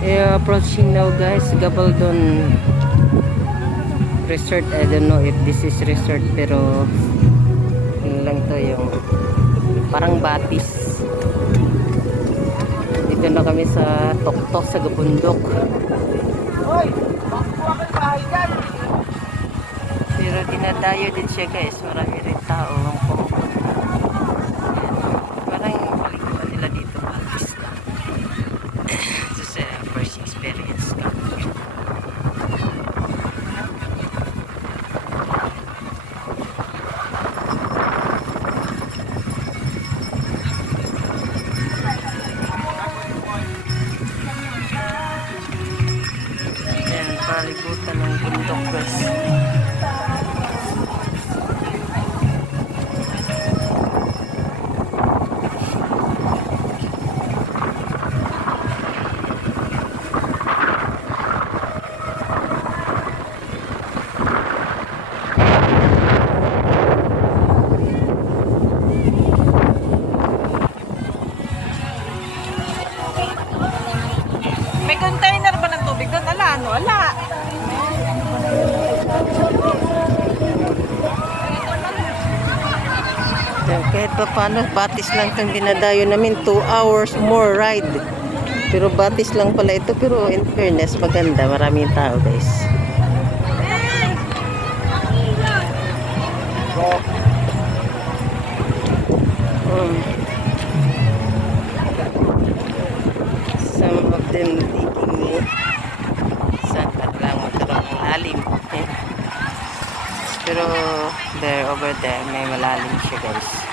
Approaching now guys, Gabaldon Resort. I don't know if this is resort, pero yun lang to, yung parang batis. Dito na kami sa Toktok sa Gabundok. Pero dinadayo din siya guys, marami rin tao ang pumupunta. Parang paliguan nila dito, batis lang. This is first experience ko. Ayan, paligutan ng bundok guys. May container ba ng tubig doon? Ala, ano? Ala. Yan, kahit pa paano, batis lang kang dinadayo namin. 2 hours more ride. Pero batis lang pala ito. Pero in fairness, maganda. Maraming tao guys. Some of them thinking me, saan lang magkaroon ng lalim. Pero there, over there, may malalim siya guys.